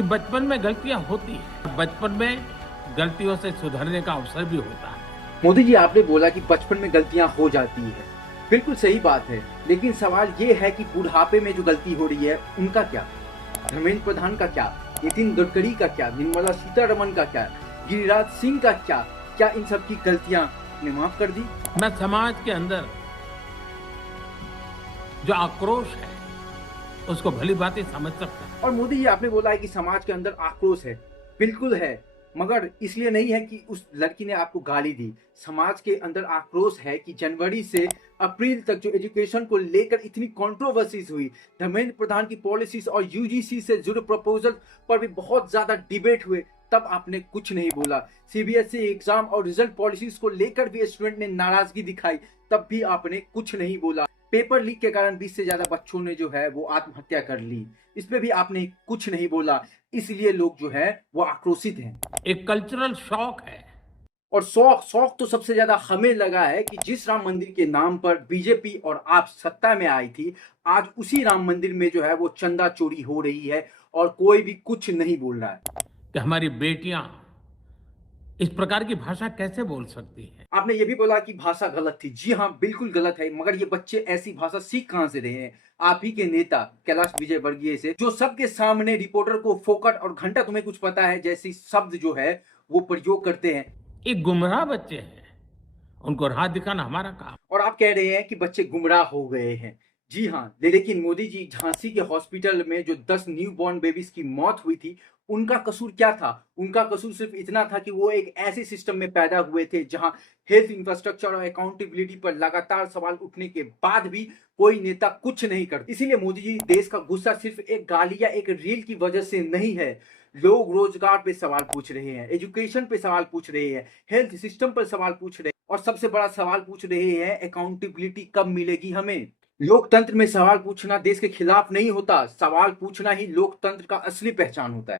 कि बचपन में गलतियां होती हैं, बचपन में गलतियों से सुधरने का अवसर भी होता है। मोदी जी, आपने बोला कि बचपन में गलतियां हो जाती है। बिल्कुल सही बात है, लेकिन सवाल ये है कि बुढ़ापे में जो गलती हो रही है उनका क्या? धर्मेंद्र प्रधान का क्या? नितिन गडकरी का क्या? निर्मला सीतारमण का क्या? गिरिराज सिंह का क्या? क्या इन सब की गलतियां ने माफ कर दी? मैं समाज के अंदर जो आक्रोश है उसको भली भांति समझ सकता हूं। और मोदी जी, आपने बोला है कि समाज के अंदर आक्रोश है। बिल्कुल है, मगर इसलिए नहीं है कि उस लड़की ने आपको गाली दी। समाज के अंदर आक्रोश है कि जनवरी से अप्रैल तक जो एजुकेशन को लेकर इतनी कंट्रोवर्सीज हुई, धर्मेंद्र प्रधान की पॉलिसीज और यूजीसी से जुड़े प्रपोजल पर भी बहुत ज्यादा डिबेट हुए, तब आपने कुछ नहीं बोला। सीबीएसई एग्जाम और रिजल्ट पॉलिसीज को लेकर भी स्टूडेंट ने नाराजगी दिखाई, तब भी आपने कुछ नहीं बोला। पेपर लीक के कारण 20 से ज्यादा बच्चों ने जो है वो आत्महत्या कर ली, इस पे भी आपने कुछ नहीं बोला। इसलिए लोग जो है वो आक्रोशित हैं। एक कल्चरल शॉक है। और शौक शौक तो सबसे ज्यादा हमें लगा है कि जिस राम मंदिर के नाम पर बीजेपी और आप सत्ता में आई थी, आज उसी राम मंदिर में जो है वो चंदा चोरी हो रही है और कोई भी कुछ नहीं बोल रहा है। कि हमारी बेटियां इस प्रकार की भाषा कैसे बोल सकती हैं। आपने ये भी बोला कि भाषा गलत थी। जी हाँ, बिल्कुल गलत है, मगर ये बच्चे ऐसी भाषा सीख कहां से रहे हैं? आप ही के नेता कैलाश विजयवर्गीय से, जो सबके सामने रिपोर्टर को फोकट और घंटा तुम्हें कुछ पता है जैसी शब्द जो है वो प्रयोग करते हैं। ये गुमराह बच्चे हैं, उनको राह दिखाना हमारा काम। और आप कह रहे हैं कि बच्चे गुमराह हो गए हैं। जी हाँ, लेकिन मोदी जी, झांसी के हॉस्पिटल में जो 10 न्यू बॉर्न बेबीज की मौत हुई थी, उनका कसूर क्या था? उनका कसूर सिर्फ इतना था कि वो एक ऐसे सिस्टम में पैदा हुए थे जहां हेल्थ इंफ्रास्ट्रक्चर और अकाउंटेबिलिटी पर लगातार सवाल उठने के बाद भी कोई नेता कुछ नहीं करता। इसीलिए मोदी जी, देश का गुस्सा सिर्फ एक गाली या एक रील की वजह से नहीं है। लोग रोजगार पे सवाल पूछ रहे हैं, एजुकेशन पे सवाल पूछ रहे हैं, हेल्थ सिस्टम पर सवाल पूछ रहे हैं, और सबसे बड़ा सवाल पूछ रहे हैं अकाउंटेबिलिटी कब मिलेगी हमें। लोकतंत्र में सवाल पूछना देश के खिलाफ नहीं होता, सवाल पूछना ही लोकतंत्र का असली पहचान होता है।